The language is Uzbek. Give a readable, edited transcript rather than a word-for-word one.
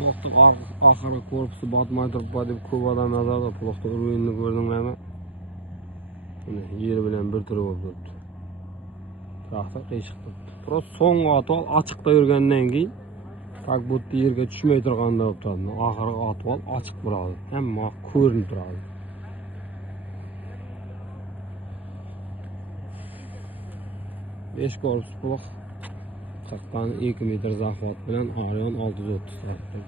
Puloqning oxirgi korpusi botmay turibdi deb ko'p odam yozadi. Puloqning ruinini ko'rdinglarmi? Buni yer bilan bir turib o'tibdi. Traktor qiyshiq turibdi. Prosta so'nggi atval ochiqda yurgandan keyin tak bu yerga tushmay turganda bo'libdi. Oxirgi atval ochiq turadi. Hamma ko'rinib turadi. 5 korpus puloq 40 dan 2 metr zahvat bilan Arion 630 traktor.